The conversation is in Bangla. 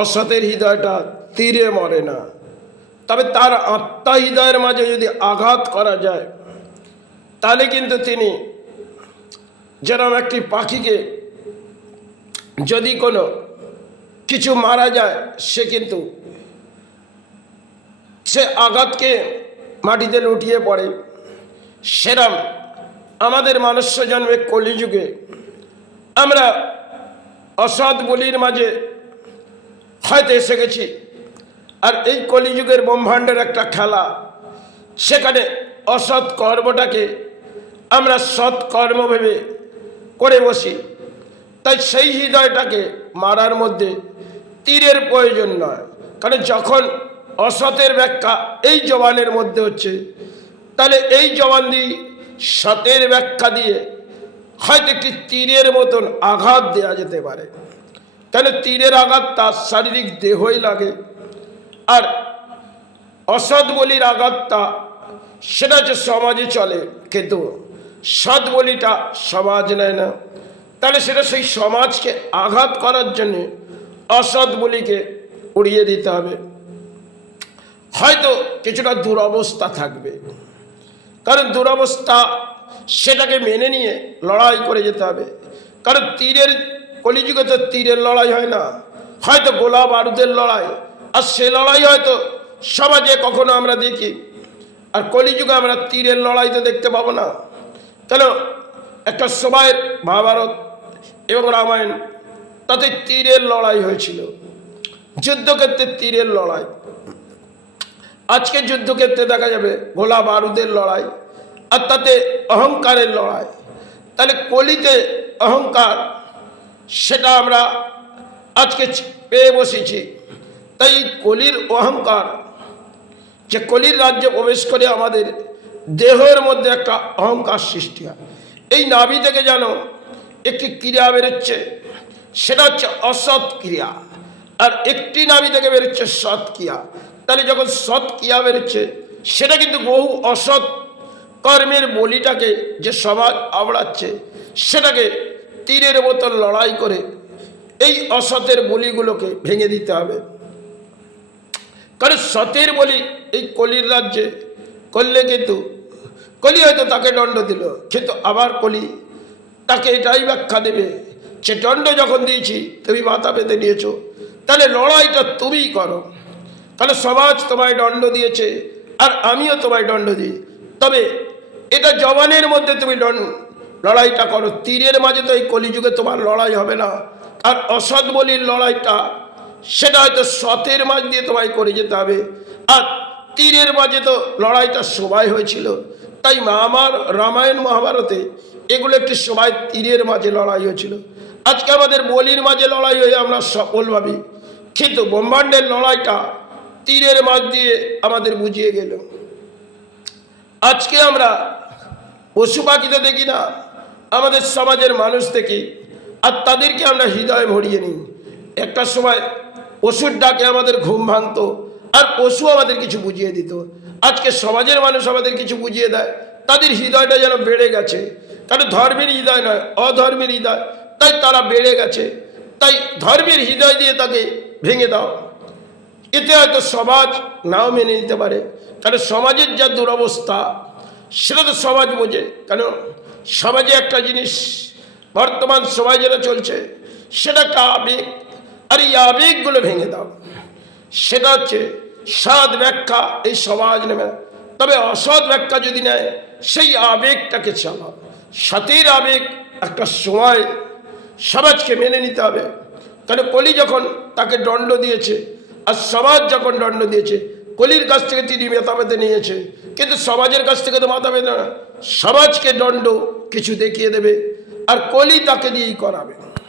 অসতের হৃদয়টা তীরে মরে না, তবে তার আত্মা হৃদয়ের মাঝে যদি আঘাত করা যায়, তাহলে কিন্তু তিনি যেরকম একটি পাখিকে যদি কোনো কিছু মারা যায়, সে আঘাতকে মাটিতে লুটিয়ে পড়ে। সেরম আমাদের মনুষ্য জন্মে কলিযুগে আমরা অসৎ বলির মাঝে হয়তো এসে গেছি। আর এই কলিযুগের ব্রহ্মাণ্ডের একটা খেলা, সেখানে অসৎ কর্মটাকে আমরা সৎ কর্ম ভেবে করে বসি। তাই সেই হৃদয়টাকে মারার মধ্যে তীরের প্রয়োজন নয়, কারণ যখন অসতের ব্যাখ্যা এই জবানের মধ্যে হচ্ছে, তাহলে এই জবান দিয়ে সতের ব্যাখ্যা দিয়ে হয়তো একটি তীরের মতন আঘাত দেওয়া যেতে পারে। তাহলে তীরের আঘাত তার শারীরিক দেহই লাগে, আর অসৎ বলির আঘাতটা সেটা হচ্ছে সমাজে চলে, কিন্তু সৎ বলিটা সমাজ নেয় না। তাহলে সেটা সেই সমাজকে আঘাত করার জন্য অসৎ বলিকে উড়িয়ে দিতে হবে। হয়তো কিছুটা দুরবস্থা থাকবে, কারণ দুরবস্থা সেটাকে মেনে নিয়ে লড়াই করে যেতে হবে। কারণ তীরের কলিযুগে তো তীরের লড়াই হয় না, হয়তো গোলা বারুদের লড়াই, আর সে লড়াই হয়তো সমাজে কখনো আমরা দেখি। আর কলিযুগে আমরা তীরের লড়াই তো দেখতে পাবো না। কেন? একটা সময়ের মহাভারত এবং রামায়ণ, তাতে তীরের লড়াই হয়েছিল, যুদ্ধক্ষেত্রে তীরের লড়াই। আজকে যুদ্ধক্ষেত্রে দেখা যাবে গোলা বারুদের লড়াই, আর তাতে অহংকারের লড়াই। তাহলে কলিতে অহংকার, সেটা আমরা আজকে পেয়ে বসেছি। তাই কলির অহংকার, যে কলির রাজ্যে প্রবেশ করে আমাদের দেহের মধ্যে একটা অহংকার সৃষ্টি হয়। এই নাভি থেকে যেন একটি ক্রিয়া বেরোচ্ছে, সেটা হচ্ছে অসৎ ক্রিয়া, আর একটি নাভি থেকে বেরোচ্ছে সৎ ক্রিয়া। তাহলে যখন সৎ ক্রিয়া বেরোচ্ছে, সেটা কিন্তু বহু অসৎ কর্মের বলিটাকে যে সমাজ আবড়াচ্ছে, সেটাকে তীরের মতন লড়াই করে এই অসতের বলিগুলোকে ভেঙে দিতে হবে। কারণ সতের বলি এই কলির রাজ্যে করলে কিন্তু কলি হয়তো তাকে দণ্ড দিল, কিন্তু আবার কলি তাকে এটাই ব্যাখ্যা দেবে যে দণ্ড যখন দিয়েছি তুমি মাথা পেতে নিয়েছো, তাহলে লড়াইটা তুমিই করো। তাহলে সমাজ তোমায় দণ্ড দিয়েছে, আর আমিও তোমায় দণ্ড দিই, তবে এটা জবানের মধ্যে তুমি লড়াইটা করো। তীরের মাঝে তো এই কলিযুগে তোমার লড়াই হবে না। আর অসৎ বলির লড়াইটা সেটা হয়তো সতের মাঝ দিয়ে তোমায় করে যেতে হবে। আর তীরের মাঝে তো লড়াইটা সবাই হয়েছিল। তাই আমার রামায়ণ মহাভারতে এগুলো একটি সময় তীরের মাঝে লড়াই হয়েছিল। আজকে আমাদের বলির মাঝে লড়াই হয়ে আমরা সফল ভাবি, কিন্তু ব্রহ্মাণ্ডের লড়াইটা তীরের মাঝ দিয়ে আমাদের বুঝিয়ে গেল। আজকে আমরা পশু পাখিতে দেখি না, আমাদের সমাজের মানুষ দেখি, আর তাদেরকে আমরা হৃদয়ে ভরিয়ে নিই। একটা সময় পশুর ডাকে আমাদের ঘুম ভাঙতো, আর পশু আমাদের কিছু বুঝিয়ে দিত। আজকে সমাজের মানুষ আমাদের কিছু বুঝিয়ে দেয়, তাদের হৃদয়টা যেন বেড়ে গেছে। কারণ ধর্মের হৃদয় নয়, অধর্মের হৃদয়, তাই তারা বেড়ে গেছে। তাই ধর্মের হৃদয় দিয়ে তাকে ভেঙে দাও। এতে হয়তো সমাজ নাও মেনে নিতে পারে, কারণ সমাজের যা দুরবস্থা সেটা তো সমাজ বোঝে। কেন? সমাজে একটা জিনিস, বর্তমান সময় যেটা চলছে, সেটা একটা আবেগ, আর এই আবেগগুলো ভেঙে দাও। সেটা হচ্ছে সৎ ব্যাখ্যা, এই সমাজ নেবে না। তবে অসৎ ব্যাখ্যা যদি নেয়, সেই আবেগটাকে চালাও। সতের আবেগ একটা সময় সমাজকে মেনে নিতে হবে। কারণ কলি যখন তাকে দণ্ড দিয়েছে, আর সমাজ যখন দণ্ড দিয়েছে, কলির কাছ থেকে তিনি মাথা পেতে নিয়েছে, কিন্তু সমাজের কাছ থেকে তো মাথা পেতে না। সমাজকে দণ্ড কিছু দেখিয়ে দেবে, আর কলি তাকে দিয়েই করাবে।